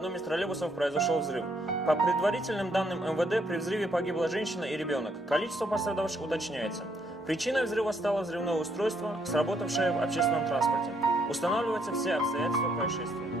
одном из троллейбусов произошел взрыв. По предварительным данным МВД, при взрыве погибла женщина и ребенок. Количество пострадавших уточняется. Причиной взрыва стало взрывное устройство, сработавшее в общественном транспорте. Устанавливаются все обстоятельства происшествия.